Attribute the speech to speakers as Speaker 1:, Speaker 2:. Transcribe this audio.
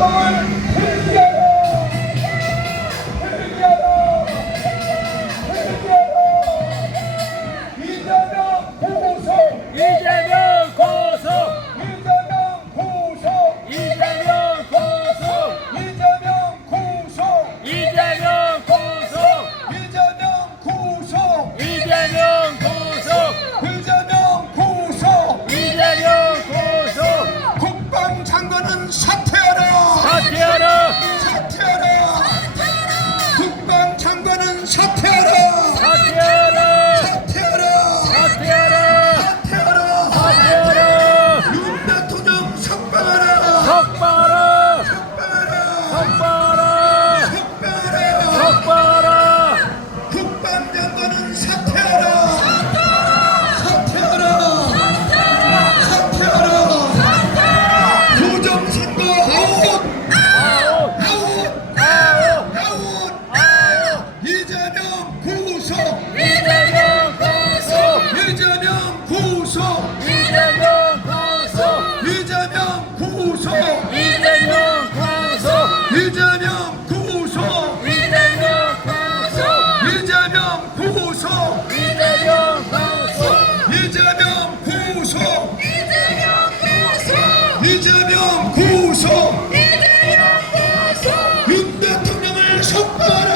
Speaker 1: Baba São